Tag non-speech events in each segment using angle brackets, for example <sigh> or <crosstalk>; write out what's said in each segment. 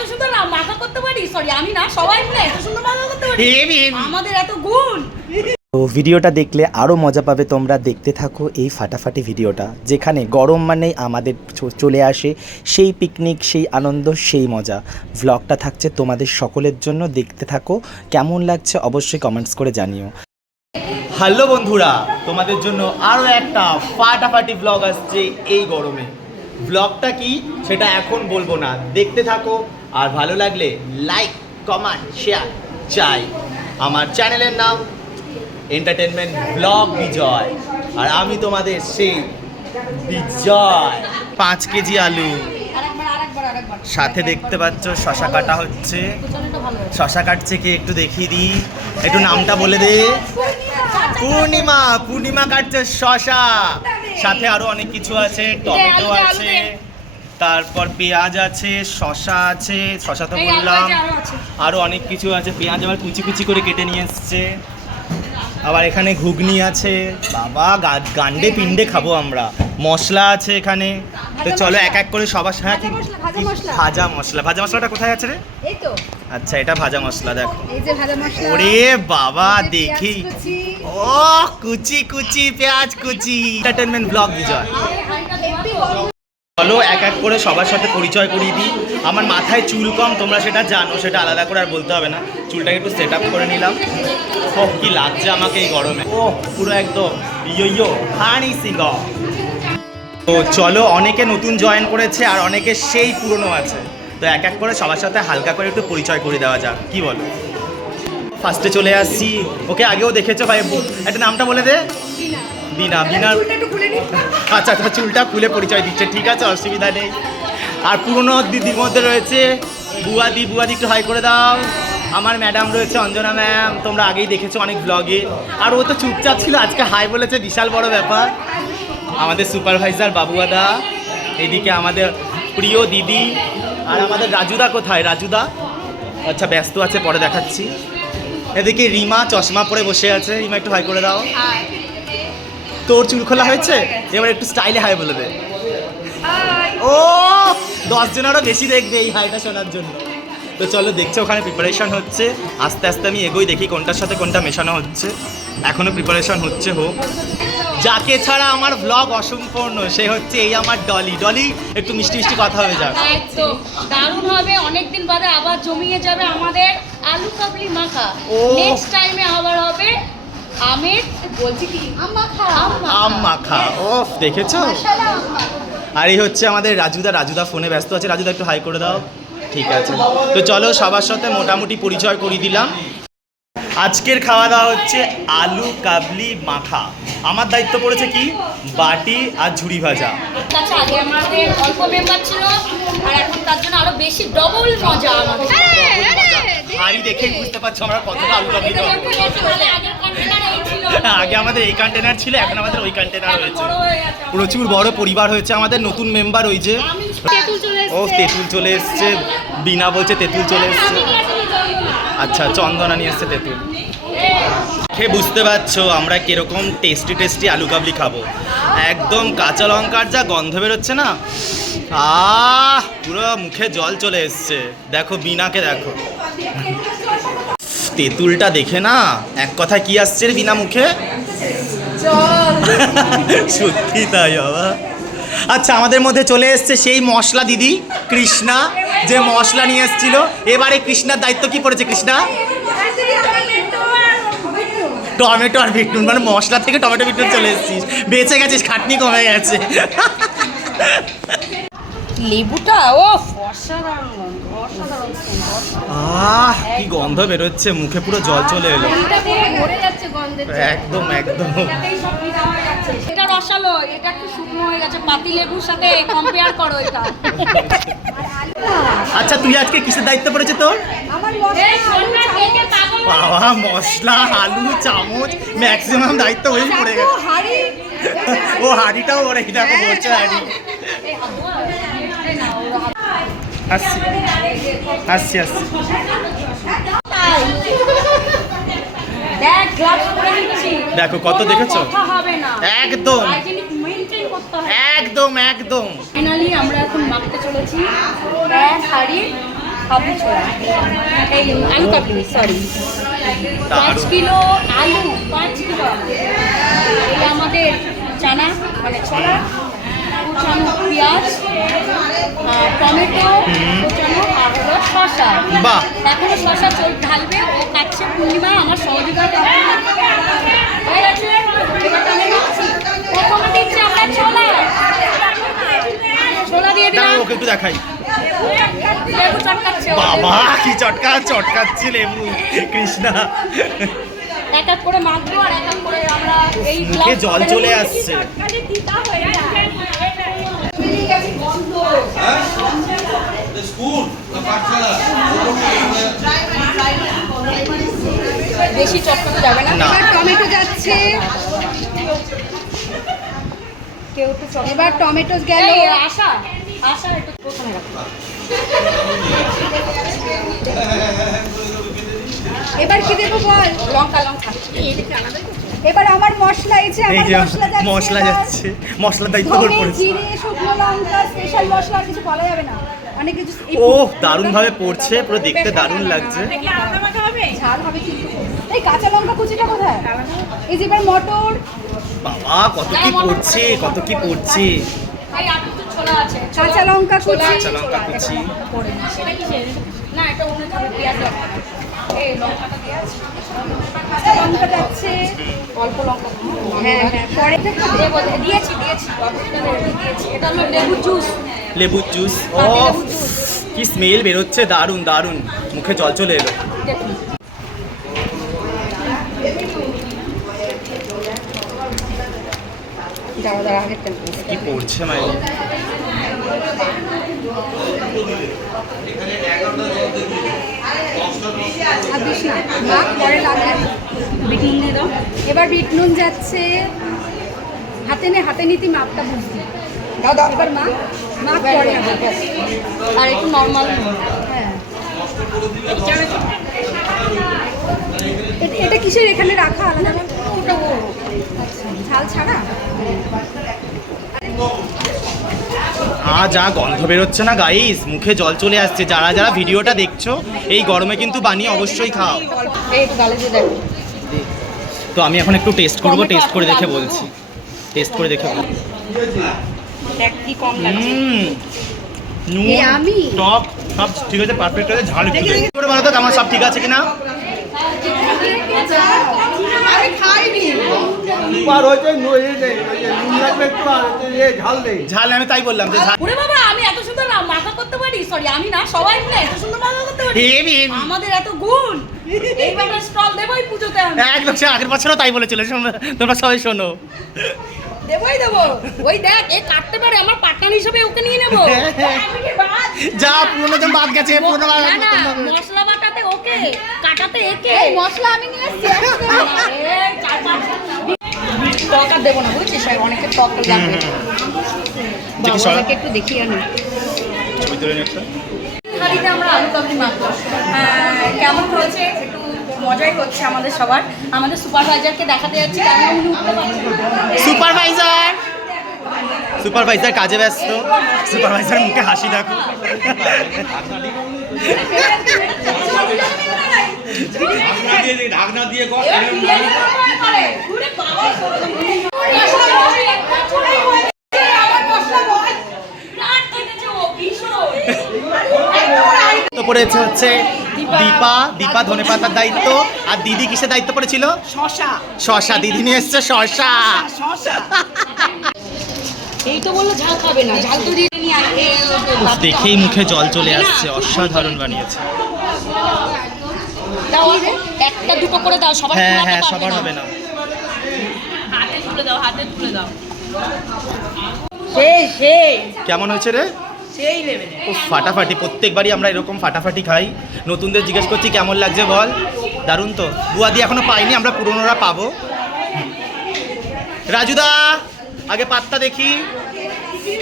এত সুন্দর মাখা করতে পারি? সরি আমি না সবাই মিলে এত সুন্দর মাখা করতে পারি। আমাদের এত গুণ। তো ভিডিওটা দেখলে আরও মজা পাবে তোমরা। দেখতে থাকো এই ফাটাফাটি ভিডিওটা যেখানে গরম মানেই আমাদের চ- চলে আসে সেই পিকনিক সেই আনন্দ সেই মজা। ভ্লগটা থাকছে তোমাদের সকলের জন্য। দেখতে থাকো কেমন লাগছে অবশ্যই কমেন্টস করে জানিও। হ্যালো বন্ধুরা তোমাদের জন্য আরও একটা ফাটাফাটি ব্লগ আসছে এই গরমে। ব্লগটা কি? সেটা এখন বলব না। দেখতে থাকো আর ভালো লাগলে লাইক কমেন্ট শেয়ার চাই। আমার চ্যানেলের নাম এন্টারটেনমেন্ট ব্লগ বিজয় আর আমি তোমাদের সেই বিজয় পাঁচ কেজি আলু। সাথে দেখতে পাচ্ছ শশা কাটা হচ্ছে। শশা কাটছে কে একটু দেখিয়ে দিই। একটু নামটা বলে দে। পূর্ণিমা পূর্ণিমা কাটছে শশা। সাথে আরও অনেক কিছু আছে টমেটো আছে। তারপর পেঁয়াজ আছে শশা আছে শশা তো বললাম। আছে, আরও অনেক কিছু আছে পেঁয়াজ আবার কুচি কুচি করে কেটে নিয়ে এসছে। আবার এখানে ঘুগনি আছে। বাবা গান্ডে পিন্ডে খাব আমরা। মশলা আছে এখানে। তো চলো এক এক করে সবার হ্যাঁ ভাজা মশলা, ভাজা মশলা। ভাজা মশলাটা কোথায় আছে রে? এই তো। আচ্ছা এটা ভাজা মশলা দেখো। এই যে ভাজা মশলা। ওরে বাবা দেখি। ও কুচি কুচি পেঁয়াজ কুচি। Entertainment blog Bijoy. চলো এক এক করে সবার সাথে পরিচয় করিয়ে দিই। আমার মাথায় চুল কম তোমরা সেটা জানো সেটা আলাদা করে আর বলতে হবে না। চুলটাকে একটু সেট আপ করে নিলাম। ও কি লাগছে আমাকে এই গরমে। ও পুরো একদম। ইয়ো ইয়ো হানি সিং তো চলো অনেকে নতুন জয়েন করেছে আর অনেকে সেই পুরনো আছে। তো এক এক করে সবার সাথে হালকা করে একটু পরিচয় করে দেওয়া যাক। কি বলো? ফার্স্টে চলে আসছি। ওকে আগেও দেখেছ ভাই? একটা নামটা বলে দে। বিনা। বিনার আচ্ছা আচ্ছা চুলটা খুলে পরিচয় দিচ্ছে। ঠিক আছে, অসুবিধা নেই। আর পুরনো দিদির মধ্যে রয়েছে বুয়াদি বুয়াদি একটু হাই করে দাও। আমার ম্যাডাম রয়েছে অঞ্জনা ম্যাম। তোমরা আগেই দেখেছ অনেক ব্লগে আর ও তো চুপচাপ ছিল, আজকে হাই বলেছে, বিশাল বড় ব্যাপার। আমাদের সুপারভাইজার বাবুয়াদা এদিকে আমাদের প্রিয় দিদি, আর আমাদের রাজুদা কোথায়? রাজুদা? আচ্ছা ব্যস্ত আছে, পরে দেখাচ্ছি। এদিকে রিমা চশমা পরে বসে আছে। রিমা, একটু হাই করে দাও। তোর চুল খোলা হয়েছে? এবার একটু স্টাইলে হাই বলে দে। ও দশ জনেরও বেশি দেখবে এই হাইটা শোনার জন্য। তো চলো দেখছ ওখানে প্রিপারেশন হচ্ছে। আস্তে আস্তে আমি এগোই দেখি কোনটার সাথে কোনটা মেশানো হচ্ছে। এখনও প্রিপারেশন হচ্ছে হোক। যাকে ছাড়া আমার ব্লগ অসম্পূর্ণ সে হচ্ছে এই আমার ডলি। ডলি একটু মিষ্টি মিষ্টি কথা হয়ে যাক। একদম। দারুণ হবে। অনেকদিন বাদে আবার জমিয়ে যাবে আমাদের আলু কাবলি মাখা। নেক্সট টাইমে আবার হবে আমের বলছি কি আম মাখা আম মাখা ও দেখেছ? আর এই হচ্ছে আমাদের রাজুদা রাজুদা ফোনে ব্যস্ত আছে। রাজুদা একটু হাই করে দাও। ঠিক আছে। তো চলো সবার সাথে মোটামুটি পরিচয় করিয়ে দিলাম। আজকের খাওয়া দাওয়া হচ্ছে আলু কাবলি মাখা। আমার দায়িত্ব পড়েছে কি? বাটি আর ঝুড়ি ভাজা। আচ্ছা আগে আমাদের অল্প মেম্বার ছিল আর এখন তার জন্য আরও বেশি ডবল মজা আমাদের। হাড়ি দেখে বুঝতে পারছ আমরা কতটা আলু কাবলি খাব। আগের কন্টেনার এই ছিল আগে আমাদের এই কন্টেনার ছিল এখন আমাদের ওই কন্টেনার হয়েছে হয়ে প্রচুর বড় পরিবার হয়েছে আমাদের নতুন মেম্বার ওই যে। ও তেঁতুল চলে এসছে। বিনা বলছে তেঁতুল চলে এসছে। আচ্ছা চন্দনা নিয়ে এসছে তেঁতুল। খেয়ে বুঝতে পারছ আমরা কীরকম টেস্টি টেস্টি আলু কাবলি খাব? একদম কাঁচা লঙ্কার যা গন্ধ বেরোচ্ছে না? আহ পুরো মুখে জল চলে এসছে। দেখো বিনাকে দেখো। তেঁতুলটা দেখে না? এক কথা কি আসছে বিনা মুখে? <laughs> সত্যি তাই বাবা। আচ্ছা আমাদের মধ্যে চলে এসছে সেই মশলা দিদি কৃষ্ণা যে মশলা নিয়ে এসেছিল। এবারে কৃষ্ণার দায়িত্ব কি পড়েছে কৃষ্ণা? টমেটো আর বিটনুন মানে মশলা থেকে টমেটো বিটনুন চলে এসেছিস। বেঁচে গেছিস খাটনি কমে গেছে। লেবুটা ও অসাধারণ। আহ কি গন্ধ বেরোচ্ছে মুখে পুরো জল চলে এলো। একদম একদম। এটা রসালো এটা একটু শুকনো হয়ে গেছে পাতি লেবুর সাথে কম্পেয়ার করো এটা। আচ্ছা তুই আজকে কিসের দায়িত্ব পড়েছে তোর? বাবা মশলা আলু চামচ ম্যাক্সিমাম দায়িত্ব ওই পড়ে গেছে। ও হাঁড়িটাও ওরে দেখো বলছে হাঁড়ি। আসছি। আসছি আসছি। দেখ কত দেখেছ? একদম। একদম একদম। ফাইনালি আমরা এখন মাখতে চলেছি। এক হাড়ি কাবলি ছোলা। এই আলু কাবলি সরি পাঁচ কিলো আলু পাঁচ কিলো। এই আমাদের চানা মানে ছোলা। কুচানো পেঁয়াজ আর টমেটো কুচানো আর হলো শসা। বাহ। এখনও শসা চোখ ঢালবে ও কাটছে পূর্ণিমা আমার সহযোগিতা ছোলা। দিয়ে দিলাম। ওকে একটু দেখাই। বাবা কি চটকা চটকাচ্ছে লেবু। কৃষ্ণা। এক এক করে মাখবো আর এক এক করে আমরা এই জল চলে আসছে। বেশি চটকানো যাবে না। এবার টমেটো যাচ্ছে। কেউ চটকানো এবার টমেটো গেল। আশা আশা একটু এবার কি দেবো বল? লঙ্কা লঙ্কা। এবার আমার মশলা যে আমার মশলা যাচ্ছে মশলা। যাচ্ছে ওর ধনে, জিরে শুকনো লঙ্কা স্পেশাল মশলা আর কিছু বলা যাবে না। অনেক কিছু এই ও দারুণ ভাবে পড়ছে পুরো দেখতে দারুণ লাগছে। ঝাল হবে কিন্তু। এই কাঁচা লঙ্কা কুচিটা কোথায়? এই যে এবার মটর। বাবা কত কি পড়ছে কত কি পড়ছে। কাঁচা লঙ্কা কুচি। কাঁচা লঙ্কা কুচি। পড়ে নিচ্ছি। এটা কিসের? না এটা অন্য পেঁয়াজ এই লঙ্কাটা কাঁচা লঙ্কা যাচ্ছে। অল্প লঙ্কা। হ্যাঁ হ্যাঁ পরে দিয়েছি দিয়েছি দিয়েছি। এটা হলো লেবু জুস। লেবুর জুস। ও কি স্মেল বেরোচ্ছে দারুণ দারুণ। মুখে জল চলে এলো। দেখুন দাঁড়া আগের কি পড়ছে আর দিস না পরে লাগবে। বিট নুন দাও। এবার বিট নুন যাচ্ছে হাতে নে হাতে নিতি মাপটা বুঝবি দাও দাও এবার মাপ মাপ পরে আর একটু নর্মাল হ্যাঁ। এটা- এটা কিসের? এখানে রাখা আলাদা ওটা ও ঝাল ছাড়া? আ যা গন্ধ বেরোচ্ছে না গাইস মুখে জল চলে আসছে। যারা যারা ভিডিওটা দেখছ এই গরমে কিন্তু বানিয়ে অবশ্যই খাও। তো আমি এখন একটু টেস্ট করব টেস্ট করে দেখে বলছি। টেস্ট করে দেখে বলছি। দেখ কি কম লাগছে। হুম। নুন এ আমি? টক সব ঠিক আছে পারফেক্ট আছে ঝাল একটু। করে বানাতো? আমার সব ঠিক আছে কিনা? খাইনি। নুন লাগবে একটু আর এ ঝাল। ঝাল আমি তাই বললাম যে ঝাল ওরে বাবা আমি এত সুন্দর মাখা করতে পারি? সরি আমি না সবাই মিলে এত সুন্দর মাখা করতে পারি? আমাদের এত গুণ। এইভাবে স্টল দেবই পুজোতে আমি। এক বছর আগের বছরও তাই বলেছিল শোনো, তোমরা সবাই শোনো। দেবই দেবো। ওই দেখ এ কাটতে পারে আমার পার্টনার হিসেবে ওকে নিয়ে নেব। আমি যা পুরোনো জন বাদ গেছে পুরোনো মশলা বাটাতে ওকে কাটাতে একে। মশলা আমি নিয়ে এসছি। টক আর দেবো না বুঝছিস? আর অনেকের টক লাগবে দেখি বাবাকে একটু দেখিয়ে আনি। ছবি তুলে একটা। থালিতে আমরা আলু কাবলি মাখবো। কেমন হয়েছে? একটু মজাই হচ্ছে আমাদের সবার। আমাদের সুপারভাইজারকে দেখাতে যাচ্ছি কারণ উনি উঠতে পারছেন সুপারভাইজার! সুপারভাইজার কাজে ব্যস্ত। সুপারভাইজার মুখে হাসি দেখো ঢাকনা দিয়ে করে। পড়েছে হচ্ছে দীপা দীপা ধনে পাতার দায়িত্ব আর দিদি কিসের দায়িত্ব পড়েছিল শশা শশা দিদি নিয়ে এসছে শশা শশা এই তো বলল ঝাল খাবে না ঝাল তো দিয়ে নিয়ে আয়। এই, এই, এই, উফ, বাদ দেখেই মুখে জল চলে আসছে অসাধারণ বানিয়েছে দাও, একটা দুটো করে দাও সবার হ্যাঁ হ্যাঁ সবার হবে না। হাতে তুলে দাও হাতে তুলে দাও। সেই সেই। কেমন হয়েছে রে? সেই লেভেলে ও ফাটাফাটি প্রত্যেকবারই আমরা এরকম ফাটাফাটি খাই। নতুনদের জিজ্ঞেস করছি কেমন লাগছে বল? দারুণ তো। বুয়াদি এখনও পাইনি আমরা পুরনোরা পাবো। রাজুদা আগে পাত্তা দেখি।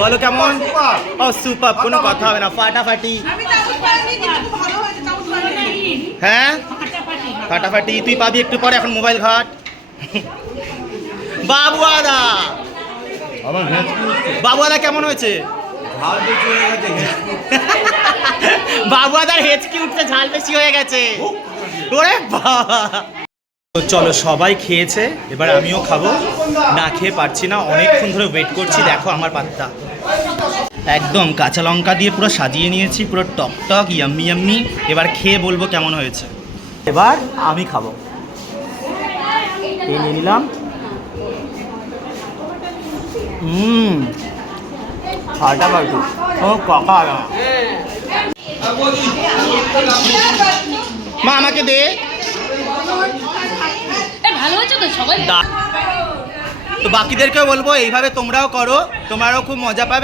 বলো কেমন? ও সুপার কোনো কথা হবে না। ফাটাফাটি। হ্যাঁ? ফাটাফাটি তুই পাবি একটু পরে এখন মোবাইল ঘাট। বাবু আদা। বাবু আদা কেমন হয়েছে? হয়ে হচ্ছে? বাবুয়াদার হেঁচকি উঠছে ঝাল বেশি হয়ে গেছে। ওরে বাবা। তো চলো সবাই খেয়েছে এবার আমিও খাব। না খেয়ে পারছি না অনেকক্ষণ ধরে ওয়েট করছি দেখো আমার পাত্তা। একদম কাঁচা লঙ্কা দিয়ে পুরো সাজিয়ে নিয়েছি পুরো টক টক ইয়াম্মি ইয়াম্মি এবার খেয়ে বলব কেমন হয়েছে। এবার আমি খাব। এই নিয়ে নিলাম। হুম ফাটা ফাটু ও কাকা মা আমাকে দে। ভালো হয়েছে তো সবাই? তো বাকিদেরকেও বলব এইভাবে তোমরাও করো তোমরাও খুব মজা পাবে।